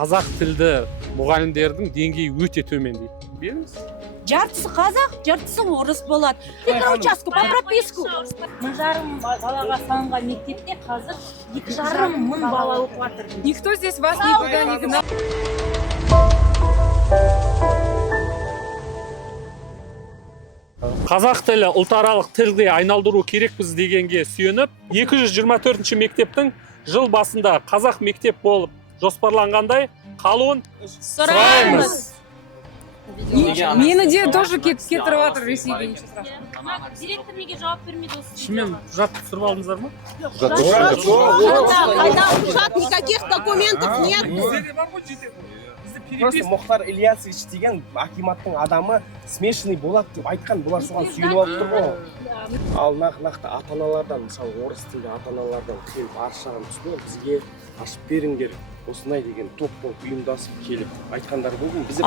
қазақ тілді мұғалімдердің деңгейі өте төмен дейді. Беріңіз. Жартысы қазақ, жартысы орыс болады. Микроучастку по прописку. 1,5 балаға салынған мектепте қазір 2,5 мың бала оқып жатыр. Никто здесь вас никуда не гнал. Қазақ тілі ұлтаралық тілге айналдыру керекпіз дегенге сүйеніп, 224 мектептің жыл басында қазақ мектеп болып жоспарланғандай қалуын сұраймыз. Мені де тоже кетіп жатыр Ресейге, ничего страшного. Директор неге жауап бермейді осы? Шынымен құжат түсіріп алдыңыздар ма? Құжат, никаких документов нет. Просто Мұхтар Ильясович деген акиматтың адамы смешанный болады деп айтқан, бұлар соған сүйеніп алып тұр ғой. Ал нақты ата-аналардан, мысалы орыс тілді ата-аналардан келіп арыз шағым түсті, бізге ашып беріңдер, осындай деген топ болып ұйымдасып келіп айтқандар болды ма? Біз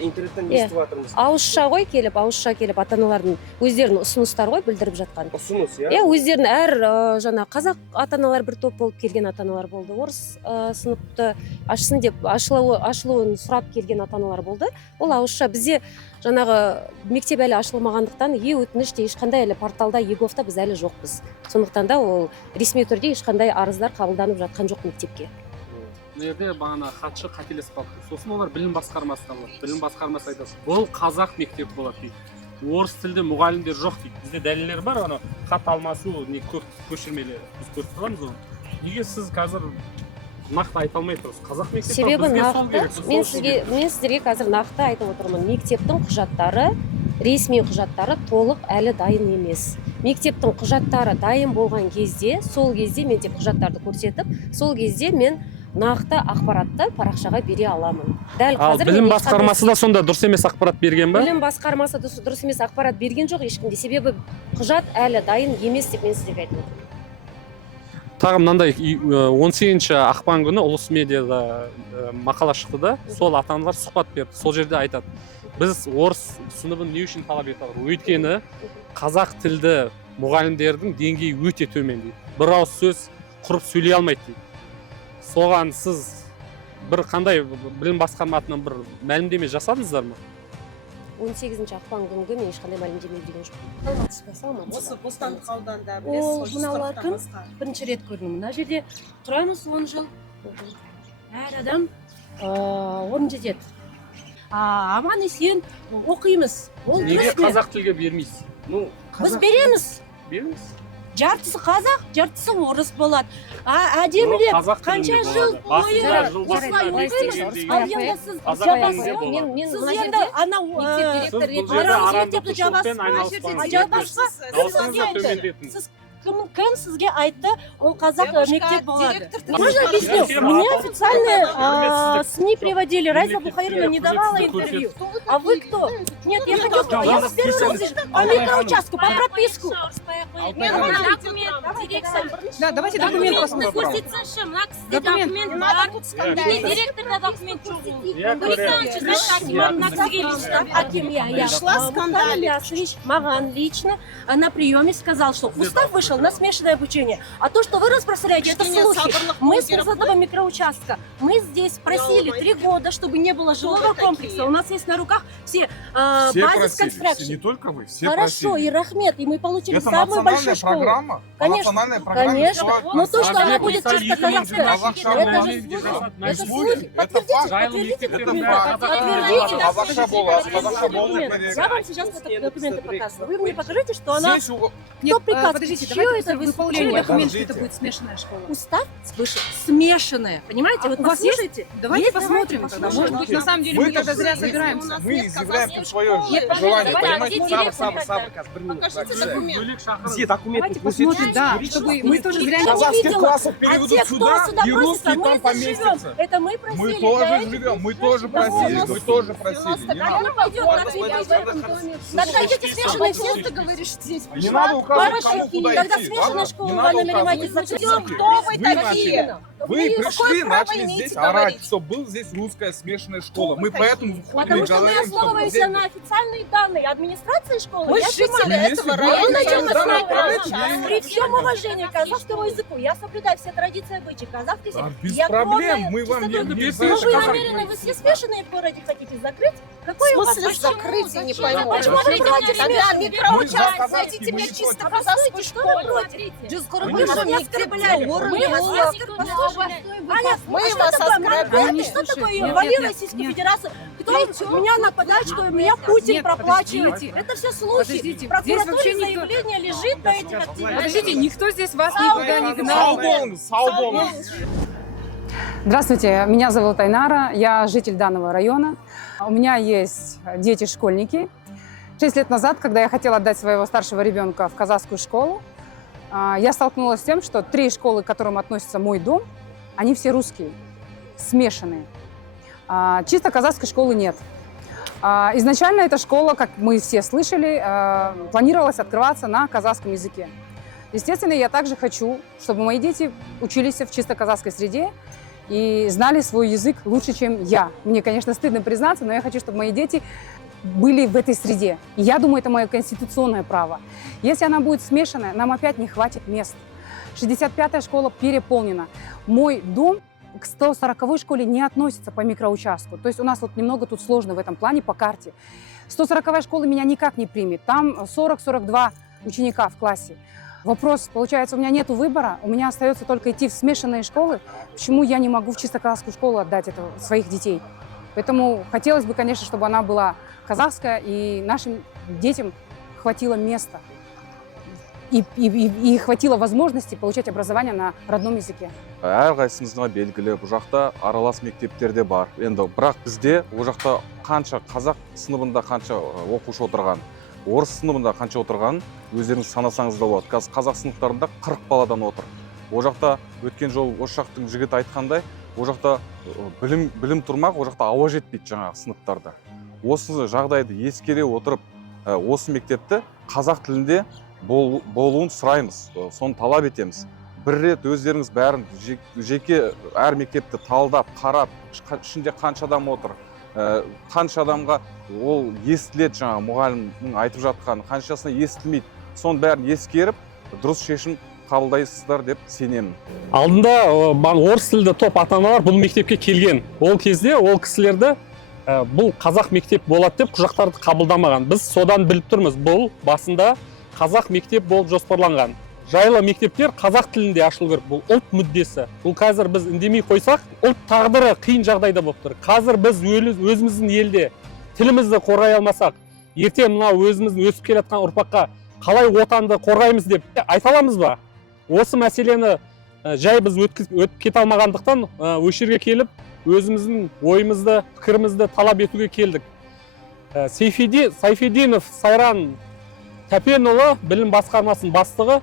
интернеттен естіп жатырмыз. Ауызша келіп ата-аналардың өздерінің ұсыныстар ғой білдіріп жатқан. Ұсыныс, иә? Өздерінің әр жаңа қазақ ата-аналар бір топ болып келген ата-аналар болды. Орыс сыныпты ашсын деп ашылуын сұрап келген ата-аналар болды. Ол ауызша бізде жаңағы мектеп әлі ашылмағандықтан өтініш те ешқандай әлі порталда ЕГОВта біз әлі жоқпыз. Сондықтан да ол ресми түрде ешқандай арыздар қабылданып жатқан жоқ мектепке. Жерде бағана хатшы қателесіп қалды. Сосын олар білім басқармасына болады. Білім басқармасы айтады, бұл қазақ мектеп болады дейді. Орыс тілді мұғалімдер жоқ дейді. Бізде дәлелдер бар, ана хат алмасу, не көшірмелері. Біз көріп тұрмыз оны. Неге сіз қазір нақты айта алмай тұрсыз? Қазақ мектебі себебі нақты, мен сіздерге қазір нақты айтып отырмын. Мектептің құжаттары, ресми құжаттары толық әлі дайын емес. Мектептің құжаттары дайын болған кезде, сол кезде мен тек құжаттарды көрсетіп, сол кезде мен нақты ақпаратты парақшаға бере аламын. Дәл қазір білім басқармасы да сонда дұрыс емес ақпарат берген ба? Білім басқармасы дұрыс емес ақпарат берген жоқ ешкімде. Себебі құжат әлі дайын емес деп мен сіздерге айтып отырмын. Тағы мынандай 18 ақпан күні ұлыс медиада мақала шықты да, сол ата-аналар сұхбат берді. Сол жерде айтады, біз орыс сыныбын не үшін талап етіп отырмыз? Өйткені қазақ тілді мұғалімдердің деңгейі өте төмен дейді. Бір ауыз сөз құрып сөйлей алмайды дейді. Соған сіз бір қандай білім басқармасынан бір мәлімдеме жасадыңыздар ма? 18 ақпан күнгі мен ешқандай мәлімдеме берген жоқпын. Осы Бостандық ауданында мыналар кім? Бірінші рет көрдім. Мына жерде тұрамыз 10 жыл. Әр адам орын жетеді. Аман есен оқимыз. Неге қазақ тілге бермейсіз? Біз береміз. Беріңіз. Жартысы қазақ, жартысы орыс болады. Әдемілеп, қанша жыл бойы осылай оқимыз. Ал енді сіз жабасыз. Сіз енді анау мектепті жабасыз. Сіз кім сізге айтты, ол қазақ мектеп болады. Можно объясню? Мне официально СМИ приводили, Райза Бухарина не давала интервью. А вы кто? Нет, я хочу, я с первого раза по микроучастку, по прописку. Да, давайте документ посмотрим. Документ бар. Директорда документ Пришла скандалия. Маган лично на приеме сказал, что устав вышел на смешанное обучение. А то, что вы распространяете, это слухи. Мы с этого микроучастка. Мы здесь просили 3 года, чтобы не было жилого комплекса. У нас есть на руках все базис констракшн. Не только вы, все Хорошо, просили. и Рахмет, и мы получили Это самую большую школу. программа? Конечно, национальная программа. конечно. Но то, что она будет чисто казахская, это же слухи. Подтвердите документы. Я вам сейчас документы показываю. Вы мне покажите, что она... Нет, приказ? подождите, Чье давайте это вы выступление? получили документ, что это будет смешанная школа. Устав выше смешанная, понимаете? Вот у вас есть? послушайте. Давайте Есть, посмотрим давайте тогда. послушаем. Может быть, на самом деле мы тогда зря собираемся. Мы изъявляем тут свое Нет, желание, давайте, понимаете? Покажите документ. Где документы? Давайте посмотрим, да, чтобы мы тоже зря не... Казахских классов А переведут те, кто сюда, сюда и просится, русские мы там это живем. поместятся. Это мы просили. Мы тоже живем, мы тоже просили, мы тоже просили. Не надо. Она пойдет, Отойдите смешанные все, ты говоришь здесь. Не надо указывать, кому куда Тогда идти. смешанная ладно? школа Не вы надо намереваетесь указывать. зачем? Кто вы Вы такие? начали. Вы пришли, начали здесь орать, что был здесь русская смешанная школа. Мы поэтому Потому что мы основываемся на официальные данные администрации школы. Мы Я жители понимаю. этого А вы на чем района. основываетесь? При всем уважении к казахскому языку, я соблюдаю все традиции и обычаи казахской Да, семьи. без Я проблем, кровная мы вам чистота. не без Но вы намерены, вы все смешанные в городе хотите закрыть? Какой у вас? закрытие не Почему? пойму? Почему вы против Тогда смешанных? микроучасток, Мы дайте мне за чисто Что казахскую вы школу. против? Мы же не оскорбляли. Мы вас не оскорбляли. Аня, Мы что вас такое оскорбляли. мордоры? Что такое Нет, вали нет, Российской нет. Федерации? Кто меня нападает, что меня Путин Нет, проплачивает? подождите. Это все слухи. Подождите, В прокуратуре здесь вообще никто- заявление лежит на этих активистов. Подождите, никто здесь вас никуда не гнал. Здравствуйте, меня зовут Айнара, я житель данного района. У меня есть дети-школьники. 6 лет назад, когда я хотела отдать своего старшего ребенка в казахскую школу, я столкнулась с тем, что 3 школы, к которым относится мой дом, они все русские, смешанные. Чисто казахской школы нет. Изначально эта школа, как мы все слышали, планировалась открываться на казахском языке. Естественно, я также хочу, чтобы мои дети учились в чисто казахской среде и знали свой язык лучше, чем я. Мне, конечно, стыдно признаться, но я хочу, чтобы мои дети были в этой среде. И я думаю, это мое конституционное право. Если она будет смешанная, нам опять не хватит мест. 65-я школа переполнена. Мой дом к 140-й школе не относится по микроучастку. То есть у нас вот немного тут сложно в этом плане по карте. 140-я школа меня никак не примет. Там 40-42 ученика в классе. Вопрос, получается, у меня нет выбора, у меня остается только идти в смешанные школы. Почему я не могу в чисто казахскую школу отдать своих детей? Поэтому хотелось бы, конечно, чтобы она была казахская, и нашим детям хватило места. И хватило возможности получать образование на родном языке. Әрқайсымызға белгілі, бұл жақта аралас мектептерде бар. Енді бірақ бізде ол жақта қанша қазақ сыныбында қанша оқушы отырған, орыс сыныбында қанша отырған, өздеріңіз санасаңыз да болады. Қазір қазақ сыныптарында 40 баладан отыр. Ол жақта өткен жол осы жақтың жігіті айтқандай, ол жақта білім тұрмақ, ол жақта ауа жетпейді жаңағы сыныптарда. Осы жағдайды ескере отырып, осы мектепті қазақ тілінде болуын сұраймыз, соны талап етеміз. Бір рет өздеріңіз бәрін жеке әр мектепті талдап, қарап, ішінде қанша адам отыр, қанша адамға ол естіледі жаңа мұғалімнің айтып жатқан, қаншасына естілмейді. Соны бәрін ескеріп, дұрыс шешім қабылдайсыздар деп сенемін. Алдында орыс тілді топ ата-аналар бұл мектепке келген. Ол кезде ол кісілерді бұл қазақ мектеп болады деп құжаттарды қабылдамаған. Біз содан біліп тұрмыз. Бұл басында қазақ мектеп болып жоспарланған. Жайлы мектептер қазақ тілінде ашылу керек. Бұл ұлт мүддесі. Бұл қазір біз үндемей қойсақ, ұлт тағдыры қиын жағдайда болып тұр. Қазір біз өзіміздің елде тілімізді қорғай алмасақ, ертең мынау өзіміздің өсіп келе жатқан ұрпаққа қалай отанды қорғаймыз деп айта аламыз ба? Осы мәселені жай біз өтіп кете алмағандықтан осы жерге келіп, өзіміздің ойымызды, пікірімізді талап етуге келдік. Сайфединов Сайран Тәпенұлы білім басқармасының бастығы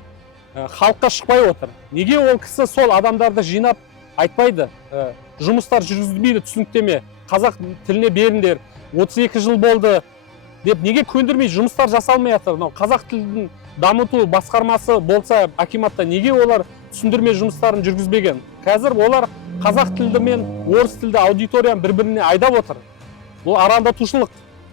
халыққа шықпай отыр. Неге ол кісі сол адамдарды жинап айтпайды? Жұмыстар жүргізілмейді, түсініктеме. Қазақ тіліне беріңдер. 32 жыл болды деп неге көндірмей жұмыстар жасалмай жатыр? Қазақ тілін дамыту басқармасы болса акиматта неге олар түсіндірме жұмыстарын жүргізбеген? Қазір олар қазақ тілді мен орыс тілді аудиторияны бір-біріне айдап отыр. Бұл арандатушылық.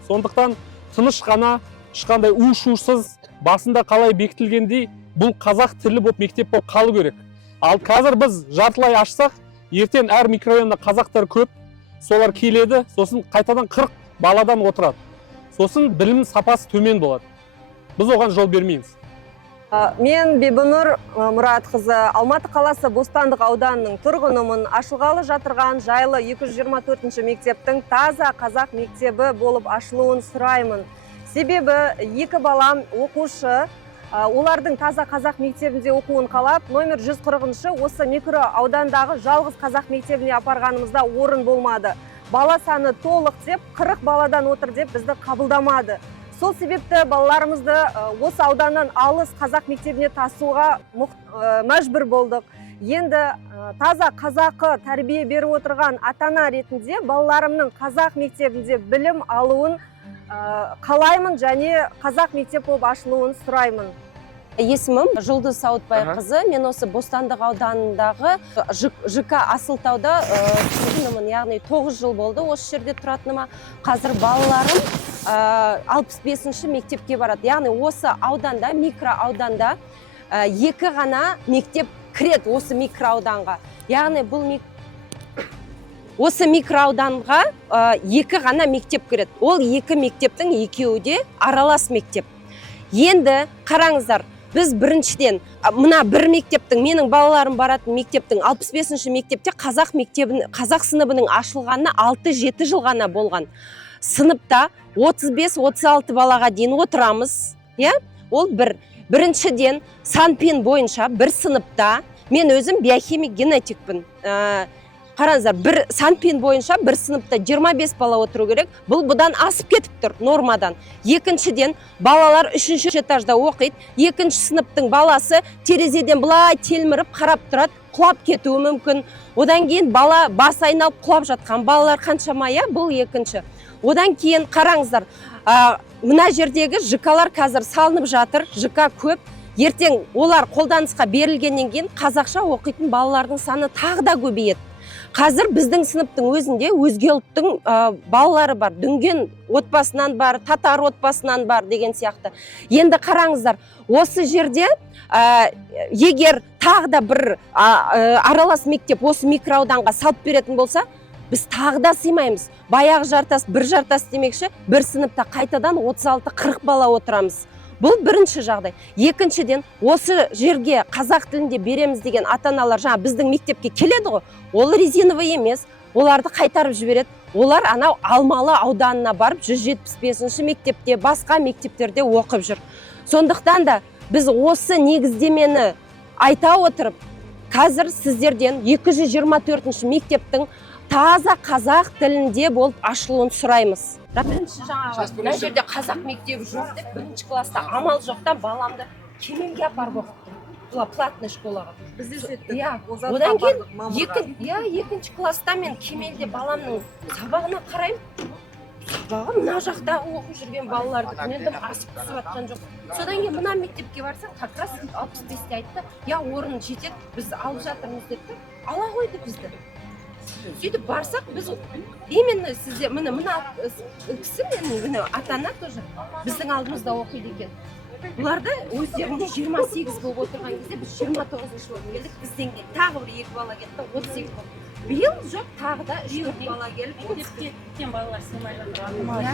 Сондықтан тыныш қана, ешқандай у-шусыз, басында қалай бекітілгендей, бұл қазақ тілі болып мектеп болып қалу керек. Ал қазір біз жартылай ашсақ, ертең әр микрорайонда қазақтар көп, солар келеді, сосын қайтадан 40 баладан отырады. Сосын білім сапасы төмен болады. Біз оған жол бермейміз. Мен Бибінұр Мұратқызы, Алматы қаласы Бостандық ауданының тұрғынымын. Ашылғалы жатырған жайлы 224 мектептің таза қазақ мектебі болып ашылуын сұраймын. Себебі 2 балам оқушы, олардың таза қазақ мектебінде оқуын қалап, номер 140-шы осы микро аудандағы жалғыз қазақ мектебіне апарғанымызда орын болмады. Бала саны толық деп, 40 баладан отыр деп бізді қабылдамады. Сол себепті балаларымызды осы ауданнан алыс қазақ мектебіне тасуға мәжбүр болдық. Енді таза қазақы тәрбие беріп отырған ата-ана ретінде балаларымның қазақ мектебінде білім алуын қалаймын және қазақ мектеп болып ашылуын сұраймын. Есімім Жұлдыз Сауытбайқызы. Мен осы Бостандық ауданындағы ЖК Асылтауда тұрғынымын, яғни 9 жыл болды осы жерде тұратыныма. Қазір балаларым 65-ші мектепке барады. Яғни осы ауданда, микроауданда 2 ғана мектеп кіреді осы микроауданға. Яғни бұл осы микроауданға 2 ғана мектеп кіреді. Ол 2 мектептің екеуі де аралас мектеп. Енді қараңыздар, біз біріншіден мына бір мектептің, менің балаларым баратын мектептің 65-ші мектепте қазақ сыныбының ашылғанына 6-7 жыл ғана болған. Сыныпта 35-36 балаға дейін отырамыз. Ол біріншіден санпин бойынша бір сыныпта, мен өзім биохимик генетикпін. Қараңыздар, бір санпин бойынша бір сыныпта 25 бала отыру керек. Бұл бұдан асып кетіп тұр нормадан. Екіншіден, балалар 3-ші этажда оқиды. 2-ші сыныптың баласы терезеден былай телміріп қарап тұрады, құлап кетуі мүмкін. Одан кейін бала бас айналып құлап жатқан балалар қаншама, бұл 2-ші. Одан кейін қараңыздар, мына жердегі ЖК-лар қазір салынып жатыр, ЖК көп. Ертең олар қолданысқа берілгеннен кейін қазақша оқитын балалардың саны тағы да көбейеді. Қазір біздің сыныптың өзінде өзге ұлттың балалары бар, дүнген отбасынан бар, татар отбасынан бар деген сияқты. Енді қараңыздар, осы жерде егер тағы да бір аралас мектеп осы микроауданға салып беретін болса, біз тағы да сыймаймыз. Баяғы жартас, бір жартас демекші, бір сыныпта қайтадан 36-40 бала отырамыз. Бұл бірінші жағдай. Екіншіден, осы жерге қазақ тілінде береміз деген ата-аналар жаңа біздің мектепке келеді ғой, ол резиновый емес, оларды қайтарып жібереді. Олар анау Алмалы ауданына барып 175-ші мектепте, басқа мектептерде оқып жүр. Сондықтан да біз осы негіздемені айта отырып, қазір сіздерден 224-ші мектептің таза қазақ тілінде болып ашылуын сұраймыз. Бірінші жаңағы, мына жерде қазақ мектебі жоқ деп, бірінші класста амал жоқтан баламды Кемелге апарып оқыттым. Платный школаға. Бізде сөйттік. Одан кейін екінші класста мен Кемелде баламның сабағына қараймын. Сабағы мына жақта оқып жүрген балаларды күнелдім, асып түсіп жатқан жоқ. Содан кейін мына мектепке барсақ, как раз 65-те айтты, орын жетеді, біз алып жатырмыз деді, ала қойды бізді. Сөйтіп барсақ, біз именно сізде, мына кісі мен ата-ана тоже біздің алдымызда оқиды екен. Бұларда өздерінде 28 болып отырған кезде біз 29-шы болып келдік, бізден кейін тағы бір 2 бала кетті, 38 болып. Биыл жоқ, тағы да 3 бала келіп, мектепке кеткен балалар сыймай жатыр.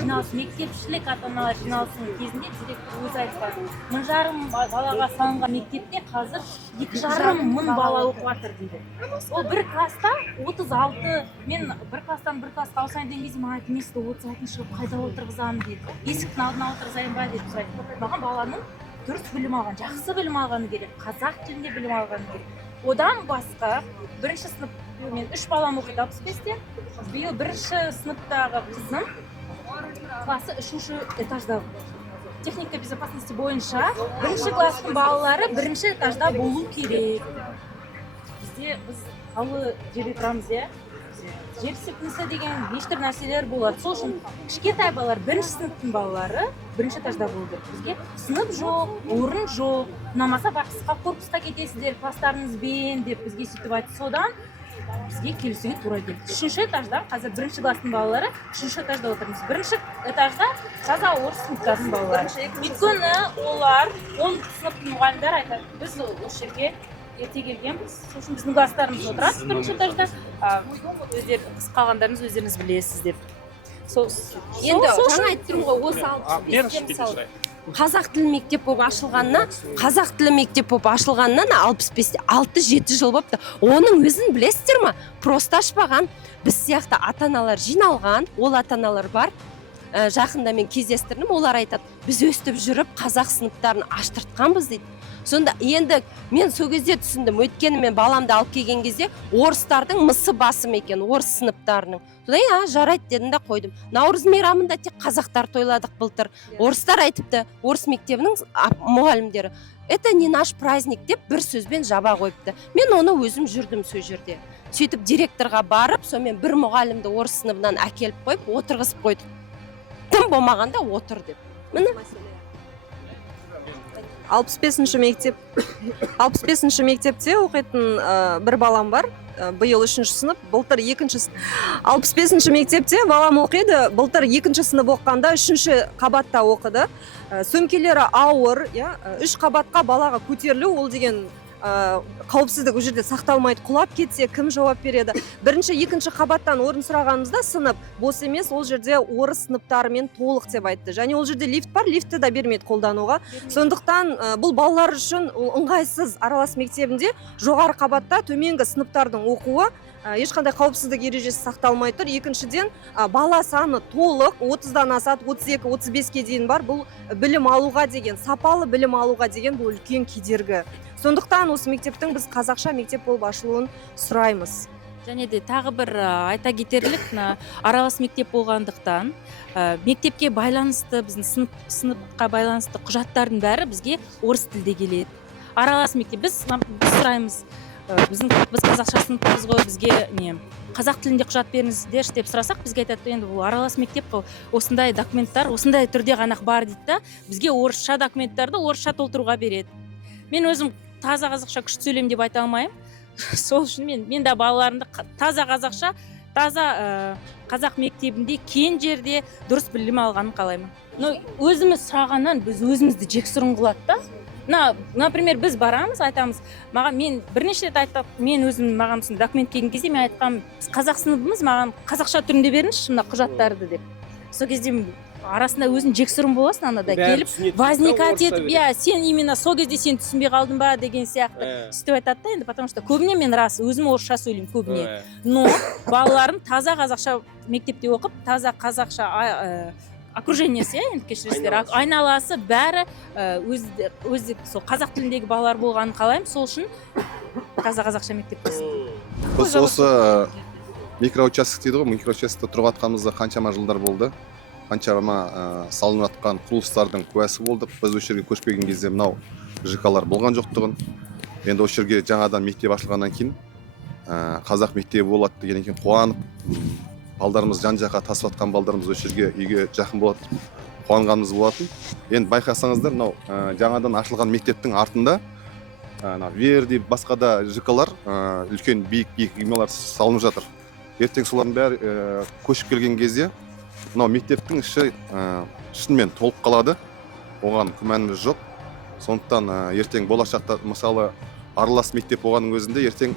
Жиналыс, мектепшілік ата-аналар жиналысының кезінде директор өзі айтқан, 1,5 балаға салынған мектепте қазір 2,5 мың бала оқып жатыр дейді. Ол бір класста 36, мен бір класстан бір классқа ауысайын деген кезде маған айтты, 36-ны шығып қайда отырғызамын дейді. Есіктің алдына отырғызайын ба деп сұрайды. Маған баланың дұрыс білім алған, жақсы білім алғаны керек, қазақ тілінде білім алғаны керек. Одан басқа, бірінші сынып, мен 3 балам оқиды 65-те, биыл бірінші сыныптағы қызым класы 3-ші этажда. Техника безопасности бойынша бірінші класстың балалары бірінші этажда болу керек. Бізде біз алы жерде тұрамыз, жер сілкінісі деген ешбір нәрселер болады. Сол үшін кішкентай балалар, бірінші сыныптың балалары бірінші этажда болды. Бізге сынып жоқ, орын жоқ. Ұнамаса басқа корпусқа кетесіздер класстарыңызбен деп бізге сөйтіп айтты. Содан бізге келісуге тура келді. 3-ші этажда, қазір бірінші класстың балалары 3-ші этажда отырмыз. Бірінші этажда таза орыс сыныптардың балалары. Өйткені олар 10 сыныптың мұғалімдері айтады, біз осы жерге ерте келгенбіз. Сосын біздің класстарымыз отырады бірінші этажда. Қыс қалғандарыңыз өздеріңіз білесіз деп. Енді жаңа айттым ғой, осы 65-те мысалы қазақ тілі мектеп болып ашылғанына, 65-те 6-7 жыл болыпты. Оның өзін білесіздер ма? Просто ашпаған. Біз сияқты ата-аналар жиналған, ол ата-аналар бар. Жақында мен кездестірдім, олар айтады, біз өстіп жүріп қазақ сыныптарын аштыртқанбыз дейді. Сонда енді мен сол кезде түсіндім, өйткені мен баламды алып келген кезде орыстардың мысы басым екен, орыс сыныптарының. Содан жарайды дедім да қойдым. Наурыз мейрамында тек қазақтар тойладық былтыр. Орыстар айтыпты, орыс мектебінің мұғалімдері, это не наш праздник деп бір сөзбен жаба қойыпты. Мен оны өзім жүрдім сол жерде. Сөйтіп директорға барып, сонымен бір мұғалімді орыс сыныбынан әкеліп қойып, отырғызып қойдық. Тым болмағанда отыр деп. Міне 65-ші мектепте оқитын бір балам бар. Биыл 3-ші сынып, былтыр 2-ші сынып. 65-ші мектепте балам оқиды. Былтыр 2-ші сынып оққанда 3-ші қабатта оқыды. Сөмкелері ауыр, 3 қабатқа балаға көтерілу, ол деген қауіпсіздік ол жерде сақталмайды, құлап кетсе кім жауап береді? Бірінші, 2-ші қабаттан орын сұрағанымызда сынып бос емес, ол жерде орыс сыныптарымен толық деп айтты. Және ол жерде лифт бар, лифтті да бермейді қолдануға. Сондықтан бұл балалар үшін ыңғайсыз. Аралас мектебінде жоғары қабатта төменгі сыныптардың оқуы ешқандай қауіпсіздік ережесі сақталмай тұр. Екіншіден, бала саны толық, 30-дан асады, 32-35-ке дейін бар. Бұл білім алуға деген, сапалы білім алуға деген бұл үлкен кедергі. Сондықтан осы мектептің біз қазақша мектеп болып ашылуын сұраймыз. Және де тағы бір айта кетерлік, аралас мектеп болғандықтан мектепке байланысты, біздің сыныпқа байланысты құжаттардың бәрі бізге орыс тілде келеді. Аралас мектеп біз сұраймыз, біз қазақша сыныппыз ғой, бізге қазақ тілінде құжат беріңіздер деп сұрасақ, бізге айтады, енді бұл аралас мектеп қой, осындай документтар осындай түрде ғана бар дейді да, бізге орысша документтарды орысша толтыруға береді. Мен өзім таза қазақша күшті сөйлеймін деп айта алмаймын. Сол үшін мен де балаларымды таза қазақша, таза қазақ мектебінде кен жерде дұрыс білім алғанын қалаймын. Өзіміз сұрағаннан біз өзімізді жексұрын қылады да. Например, біз барамыз, айтамыз, мен бірнеше рет айттым, мен өзім маған документ келген кезде мен айтқам, біз қазақ сыныбымыз, маған қазақша түрінде беріңізші мына құжаттарды деп. Сол кезде арасында өзің жексұрын боласың, анада келіп возникать етіп, сен именно сол кезде сен түсінбей қалдың ба деген сияқты сөйтіп айтады да, енді потому что көбіне мен рас өзім орысша сөйлеймін көбіне. Но балаларым таза қазақша мектепте оқып, таза қазақша окружениесі, енді кешіресіздер, айналасы бәрі өзі сол қазақ тіліндегі балалар болғанын қалаймын, сол үшін таза қазақша мектеп болсын. Біз осы микроучасток дейді ғой, микроучастокта тұрып жатқанымызда қаншама жылдар болды. Қаншама салынып жатқан құрылыстардың куәсі болдық. Біз осы жерге көшпеген кезде мынау ЖК-лар болған жоқтығын. Енді осы жерге жаңадан мектеп ашылғаннан кейін қазақ мектебі болады дегеннен кейін қуанып, балдарымыз жан-жаққа тасып жатқан балдарымыз осы жерге үйге жақын болады, қуанғанымыз болатын. Енді байқасаңыздар, мынау жаңадан ашылған мектептің артында Верди, басқа да ЖК-лар үлкен биік ғимараттар салынып жатыр. Ертең солардың бәрі көшіп келген кезде мынау мектептің іші шынымен толып қалады. Оған күмәніміз жоқ. Сондықтан ертең болашақта мысалы аралас мектеп болғанның өзінде ертең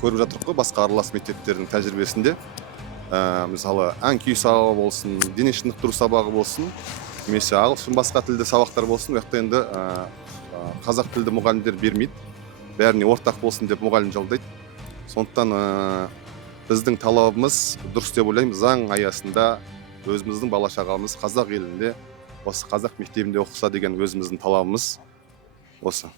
көріп жатырық қой басқа аралас мектептердің тәжірибесінде. Мысалы ән күй сабағы болсын, дене шынықтыру сабағы болсын, немесе ағылшын басқа тілді сабақтар болсын, яқта енді қазақ тілді мұғалімдер бермейді. Бәріне ортақ болсын деп мұғалім жалдайды. Сондықтан біздің талабымыз дұрыс деп ойлаймын, заң аясында өзіміздің бала-шағамыз қазақ елінде, осы қазақ мектебінде оқыса деген өзіміздің талабымыз осы.